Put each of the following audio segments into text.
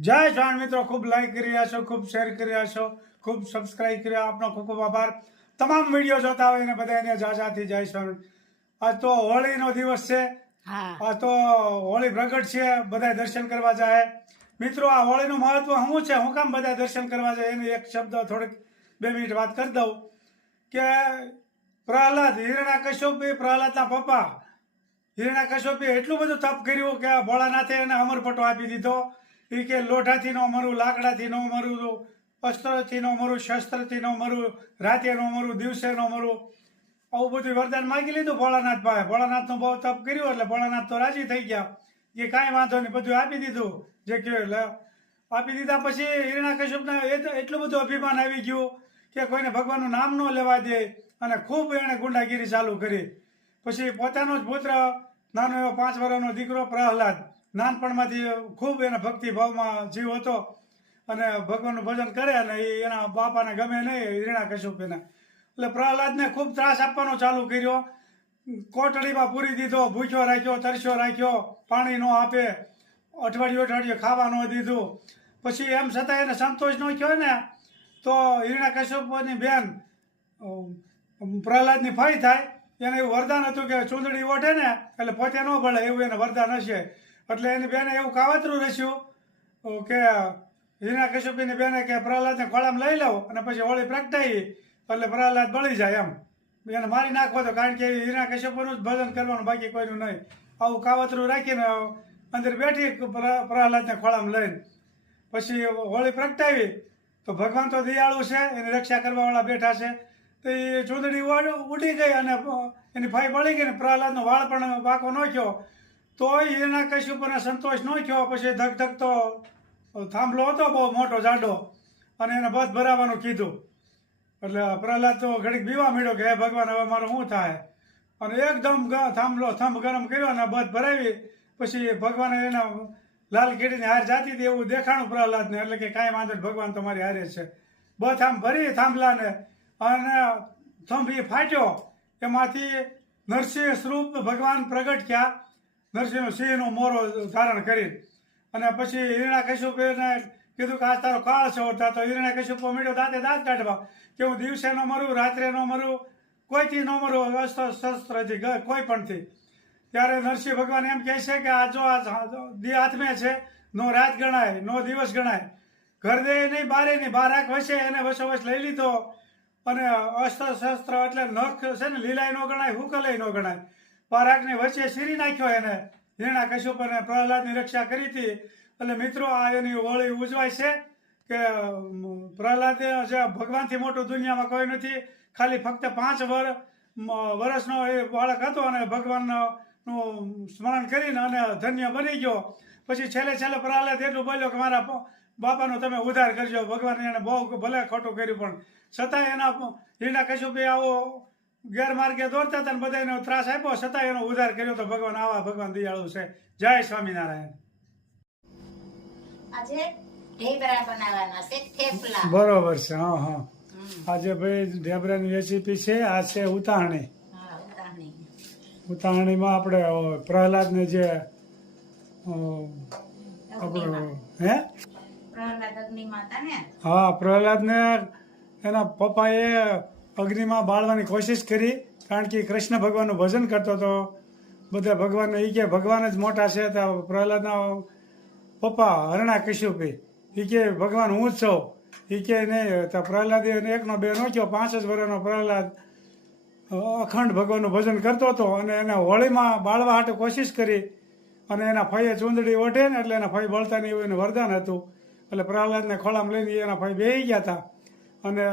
જય શ્વાન મિત્રો, ખૂબ લાઈક કરી રહ્યા છો, ખૂબ શેર કરી રહ્યા છો, ખૂબ સબસ્ક્રાઈબ કર્યા. આપનો ખૂબ ખૂબ આભાર. તમામ વિડીયો જોતા હોય ને બધાને જાજાથી જય શ્વાન. આજ તો હોળીનો દિવસ છે. આ તો હોળી પ્રગટ છે, બધા દર્શન કરવા જાય. મિત્રો, આ હોળીનું મહત્વ શું છે, હું કામ બધા દર્શન કરવા જાય એની એક શબ્દ થોડીક 2 મિનિટ વાત કરી દઉં કે પ્રહલાદ હિરણ્યકશ્યપે, પ્રહલાદના પપ્પા હિરણ્યકશ્યપે એટલું બધું તપ કર્યું કે ભોળાનાથે એને અમરપટો આપી દીધો. એ કે લોઢાથી નો મરું, લાકડાથી નો મરું, અસ્ત્રથી નો મરું, શસ્ત્રથી નો મરું, રાતે નો મરું, દિવસે નો મરું, આવું બધું વરદાન માગી લીધું ભોળાનાથ પાસે. ભોળાનાથનું બહુ તપ કર્યું એટલે ભોળાનાથ તો રાજી થઈ ગયા કે કાંઈ વાંધો નહીં, બધું આપી દીધું જે કહ્યું એટલે આપી દીધા. પછી હિરણ્યકશ્યપને એટલું બધું અભિમાન આવી ગયું કે કોઈને ભગવાનનું નામ ન લેવા દે અને ખૂબ એણે ગુંડાગીરી ચાલુ કરી. પછી પોતાનો જ પુત્ર, નાનો એવો 5 વર્ષનો દીકરો પ્રહલાદ, નાનપણમાંથી ખૂબ એના ભક્તિભાવમાં જીવ હતો અને ભગવાનનું ભજન કરે અને એ એના બાપાને ગમે નહીં હિરણ્યકશ્યપને. એટલે પ્રહલાદને ખૂબ ત્રાસ આપવાનો ચાલુ કર્યો. કોટડીમાં પૂરી દીધો, ભૂખ્યો રાખ્યો, તરસ્યો રાખ્યો, પાણી ન આપે, અઠવાડિયું ખાવા ન દીધું. પછી એમ છતાં એને સંતોષ ન થયો ને તો હિરણ્યકશ્યપની બેન પ્રહલાદની ફઈ થાય, એને એવું વરદાન હતું કે ચૂંદડી ઓઢે ને એટલે પોતે ન બળે, એવું એને વરદાન હશે. એટલે એની બેને એવું કાવતરું રચ્યું કે હિરણ્યકશ્યપની બેને કે પ્રહલાદને ખોળામાં લઈ લો અને પછી હોળી પ્રગટાવી એટલે પ્રહલાદ બળી જાય, એમ એને મારી નાખવો હતો. કારણ કે હિરણ્યકશ્યપનું જ ભજન કરવાનું, બાકી કોઈનું નહીં. આવું કાવતરું રાખીને અંદર બેઠી પ્રહલાદને ખોળામાં લઈને પછી હોળી પ્રગટાવી. તો ભગવાન તો દયાળુ છે, એની રક્ષા કરવાવાળા બેઠા છે. તો એ ચૂંદડી ઉડી ગઈ અને એની ફાઈ બળી ગઈ ને પ્રહલાદનો વાળ પણ પાકો ન થયો. તો હિરણ્યકશ્યપને સંતોષ ન થયો. પછી ધક તો થાંભલો હતો બહુ મોટો જાડો અને એને બધ ભરાવાનું કીધું. એટલે પ્રહલાદ તો ઘડીક બીવા માંડ્યો કે હે ભગવાન, હવે મારું શું થાય? અને એકદમ થંભ ગરમ કર્યો અને બધ ભરાવી. પછી ભગવાને એના લાલ કીડીને હાર જાતી હતી એવું દેખાણું પ્રહલાદને. એટલે કે કાંઈ વાંધો નહીં, ભગવાન તમારી હારે છે. બધ આમ ભરી થાંભલાને અને થંભ એ ફાટ્યો. એમાંથી નરસિંહ સ્વરૂપ ભગવાન પ્રગટ થયા, નરસિંહ સિંહનો મોરો ધારણ કરી. અને પછી હિરણ્યકશ્યપને કીધું કે આ તારો કાળ છે ઓરતા. તો હિરણ્યકશ્યપ મીડ્યો દાંતે દાંત કાઢવા કે હું દિવસે ન મરું, રાત્રે ન મરું, કોઈથી ન મરું, શસ્ત્રથી કોઈ પણથી. ત્યારે નરસિંહ ભગવાન એમ કહે છે કે આ જો આ દી હાથમે છે, નો રાત ગણાય, નો દિવસ ગણાય, ઘર દે નહીં, બારે નહીં, બારાક વસે એને વસોવસ લઈ લીધો. અને અસ્ત્ર શસ્ત્ર એટલે નખ છે ને લીલાય ન ગણાય, હુકલય ન ગણાય, બારાકની વચ્ચે શીરી નાખ્યો એને. હિરણ્યકશ્યપ અને પ્રહલાદની રક્ષા કરી હતી. એટલે મિત્રો, આ એની હોળી ઉજવાય છે કે પ્રહલાદે જે ભગવાનથી મોટું દુનિયામાં કોઈ નથી. ખાલી ફક્ત 5 વર્ષનો એ બાળક હતો અને ભગવાનનું સ્મરણ કરીને અને ધન્ય બની ગયો. પછી છેલ્લે પ્રહલાદ એટલું બોલ્યો કે મારા બાપાનો તમે ઉદ્ધાર કરજો. ભગવાને એને બહુ ભલે ખોટું કર્યું પણ છતાં એના હિરણ્યકશ્યપે આવો ગેરમાર્ગે દોરતા હતા ને બધા એનો ત્રાસ આપ્યો, છતાં એનો ઉદ્ધાર કર્યો. તો ભગવાન આવા ભગવાન દયાળુ છે. જય સ્વામિનારાયણ. બરોબર છે. હા, આજે ભાઈ ઢેબરાની રેસીપી છે. આ છે ઉતાહણી. ઉતાહણીમાં આપણે પ્રહલાદને જે પ્રહલાદને એના પપ્પાએ અગ્નિમાં બાળવાની કોશિશ કરી. કારણ કે કૃષ્ણ ભગવાનનું ભજન કરતો હતો. બધા ભગવાનને એ કે ભગવાન જ મોટા છે. તો પ્રહલાદના પપ્પા હિરણ્યકશ્યપ એ કે ભગવાન હું જ છું. એ કે નહીં. તો પ્રહલાદે એકનો બે નો થયો. 5 જ વર્ષનો પ્રહલાદ અખંડ ભગવાનનું ભજન કરતો હતો અને એને હોળીમાં બાળવા હાટે કોશિશ કરી. અને એના ફઈએ ચૂંદડી ઓઢે ને એટલે એના ફઈ બળતા નહીં એવું એને વરદાન હતું. એટલે પ્રહલાદને ખોળામાં લઈને એના ફઈ બેસી ગયા હતા અને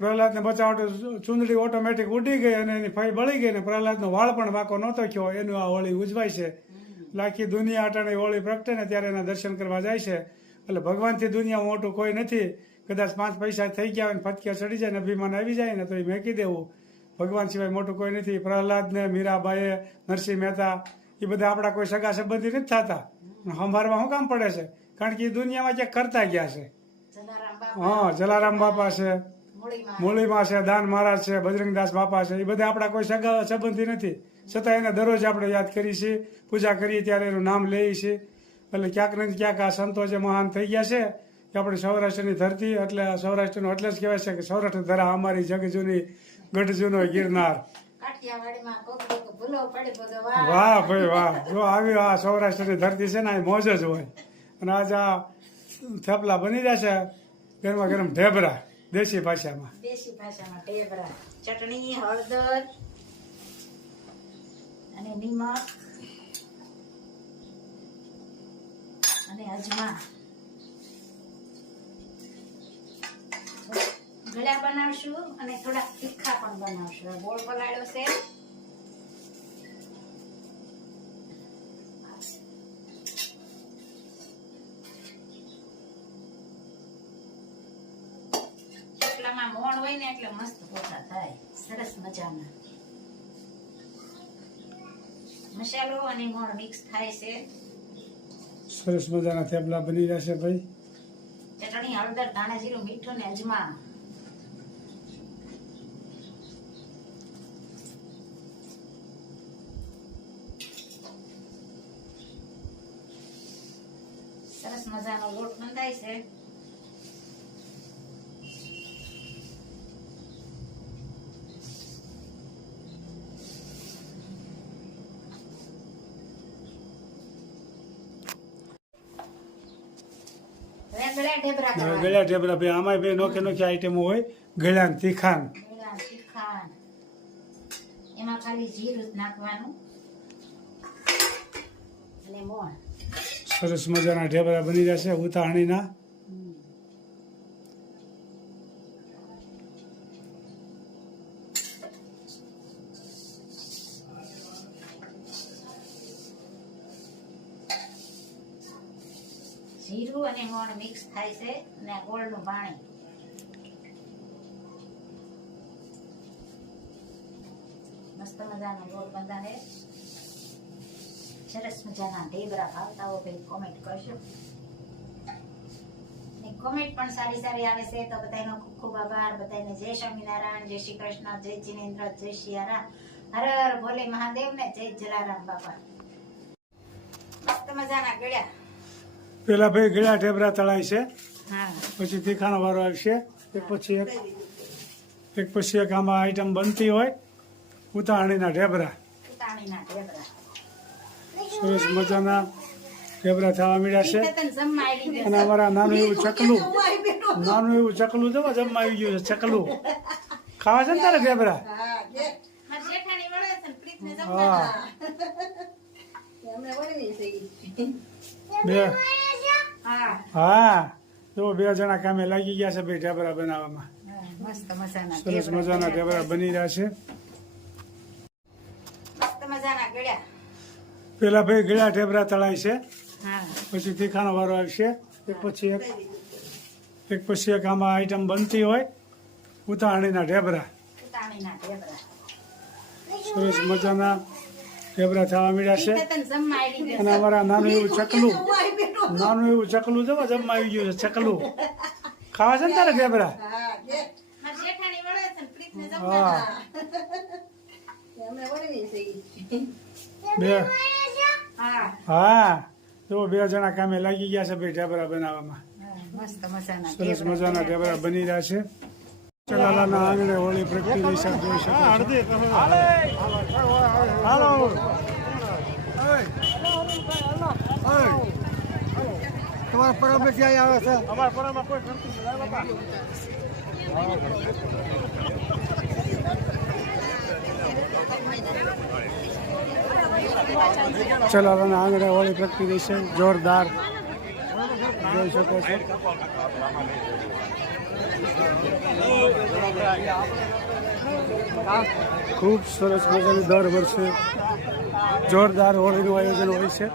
પ્રહલાદને બચાવવા ચૂંદડી ઓટોમેટિક ઉડી ગઈ અને એની ફઈ બળી ગઈ ને પ્રહલાદનો વાળ પણ વાંકો નહોતો થયો. એનું આ હોળી ઉજવાય છે. આખી દુનિયા અટાણે હોળી પ્રગટે ને ત્યારે એના દર્શન કરવા જાય છે. એટલે ભગવાનથી દુનિયામાં મોટું કોઈ નથી. કદાચ 5 પૈસા થઈ ગયા હોય ને ફટક્યા ચડી જાય ને અભિમાન આવી જાય ને તો એ મેકી દેવું. ભગવાન સિવાય મોટું કોઈ નથી. પ્રહલાદને, મીરાબાઈએ, નરસિંહ મહેતા એ બધા આપણા કોઈ સગા સંબંધી નથી થતા. સંભાળવા શું કામ પડે છે? કારણ કે એ દુનિયામાં ક્યાંક કરતા ગયા છે. હા, જલારામ બાપા છે, મૂળીમાં છે, દાન મહારાજ છે, બજરંગદાસ બાપા છે. એ બધા આપણા કોઈ સગા સંબંધી નથી. છતાં એને દરરોજ આપણે યાદ કરીએ છીએ, પૂજા કરીએ ત્યારે એનું નામ લઈએ છીએ. એટલે ક્યાંક ને ક્યાંક આ સંતો જે મહાન થઈ ગયા છે કે આપણી સૌરાષ્ટ્રની ધરતી એટલે સૌરાષ્ટ્રનું એટલે જ કહેવાય છે કે સૌરાષ્ટ્ર ધરા અમારી જગ જૂની ગઢ જૂનો ગિરનાર. વાહ ભાઈ વાહ, જો આવી આ સૌરાષ્ટ્રની ધરતી છે ને એ મોજ જ હોય. અને આજ આ થેપલા બની રહ્યા છે ગરમા ગરમ ઢેબરા દેશી ભાષામાં. ઢેબરા, ચટણી, હળદર અને નિમક અને અજમા. ગળ્યા બનાવશું અને થોડા તીખા પણ બનાવશું. ગોળ પલાળ્યો છે. થેપલામાં મોણ હોય ને એટલે મસ્ત પોતા થાય, સરસ મજાના. મસાલો અને મોણ મિક્સ થાય છે. સરસ મજાના થેપલા બની રહ્યા છે ભાઈ. ચટણી, હળદર, ધાણા જીરું, મીઠું ને અજમા. સરસ મજાનો લોટ બંધાય છે. ગળ્યા ઢેબરા ભાઈ આમાં ભાઈ નોખી નોખી આઈટમો હોય. ગળ્યા તીખાન, એમાં ખાલી જીરું જ નાખવાનું અને મોણ. સરસ મજાના ઢેબરા બની રહ્યા છે ઉતાણીના. જીરું અને મોણ મિક્સ થાય છે અને ગોળનું પાણી. મસ્ત મજાનો ગોળ બંધાવે. સરસ મજાના ઢેબરા ભાવતા હોય ભાઈ કોમેન્ટ કરજો. કોમેન્ટ પણ સારી સારી આવે છે તો બધાનો ખૂબ ખૂબ આભાર. બધાને જય સ્વામિનારાયણ, જય શ્રી કૃષ્ણ, જય જિનેન્દ્ર, જય સિયારામ, હર હર ભોલે મહાદેવ ને જય જલારામ બાપા. મસ્ત મજાના ગળ્યા. પેલા ભાઈ ગળ્યા ઢેબરા તળાય છે, હા, પછી તીખાનો વારો આવશે. એક પછી એક આમાં આઈટમ બનતી હોય ઉતાણીના ઢેબરા. ઉતાણીના ઢેબરા સરસ મજાના ઢેબરા થવા મળ્યા છે. અને અમારા નાનું એવું ચકલું જવા જમવા આવી ગયું છે. ચકલું ખાવા છે ને તારે ઢેબરા? હા, બે હા, જો 2 જણા કામે લાગી ગયા છે ભાઈ ઢેબરા બનાવવામાં. મસ્ત મજાના સરસ મજાના ઢેબરા બની રહ્યા છે. મસ્ત મજાના ગળ્યા. પેલા ભાઈ ગળ્યા ઢેબરા તળાય છે, હા, પછી તીખાનો વારો આવશે. એક પછી એક આમાં આઈટમ બનતી હોય ઉતાણીના ઢેબરા. ઉતાણીના ઢેબરા સરસ મજાના ઢેબરા થવા મળ્યા છે. અને અમારા નાનું એવું ચકલું જવા જમવા આવી ગયું છે. ચકલું ખાવા છે ને તારે ઢેબરા? હા, બે હા, જો 2 જણા કામે લાગી ગયા છે ભાઈ ઢેબરા બનાવવામાં. મસ્ત મજાના સરસ મજાના ઢેબરા બની રહ્યા છે. ચલાલાના આંગણે હોળી પ્રગટી રહી છે, જોઈ શકો છો. તમારા પરમ ક્યાં આવે છે? અમારા પરામાં કોઈ કરતું નથી બાપા. ચલાલાના આંગણે હોળી પ્રગટી રહી છે, જોરદાર જોઈ શકો છો. ખૂબ સરસ મજાનું દર વર્ષે જોરદાર હોળીનું આયોજન હોય છે.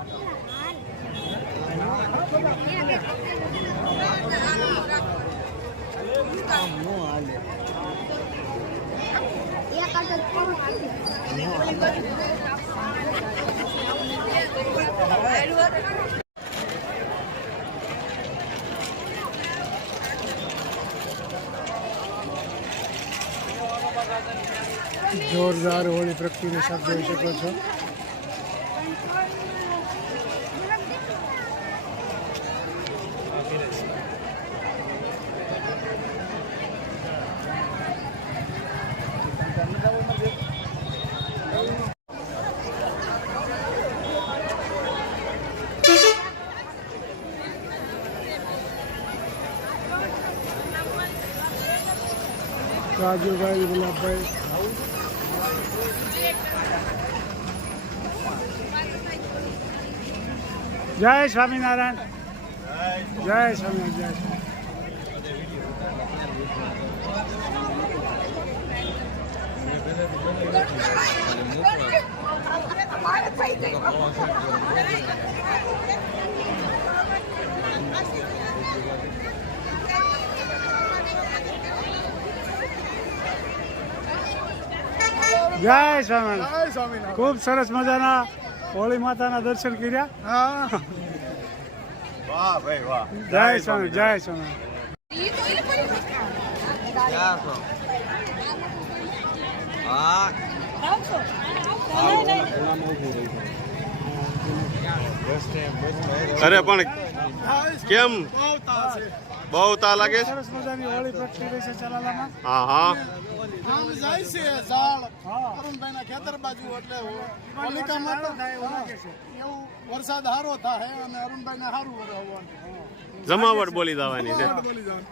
જોરદાર હોળી પ્રગટીની સાથે જોઈ શકો છો. રાજુભાઈ, ગુલાબભાઈ. જય સ્વામિનારાયણ. જય સ્વામિનારાયણ. જય સ્વામિનારાયણ. જય સ્વામિનારાયણ. ખૂબ સરસ મજાના હોળી માતાના દર્શન કર્યા. વાહ ભાઈ વાહ. જય સ્વામી. જય સ્વામી. અરે પણ કેમ બહુ તા લાગે છે? સરસ મજાની હોળી પ્રગટી રહી છે ચલાલામાં. હા હા આમ જાય છે ઝાડ હા. અરુણભાઈના ખેતર બાજુ એટલે હોલિકા હોલિકા માતા થાય એવું લાગે છે. એવું વરસાદ સારો થાય અને અરુણભાઈને સારું હોવાનું જમાવટ બોલી જવાની છે. બોલી જવાનું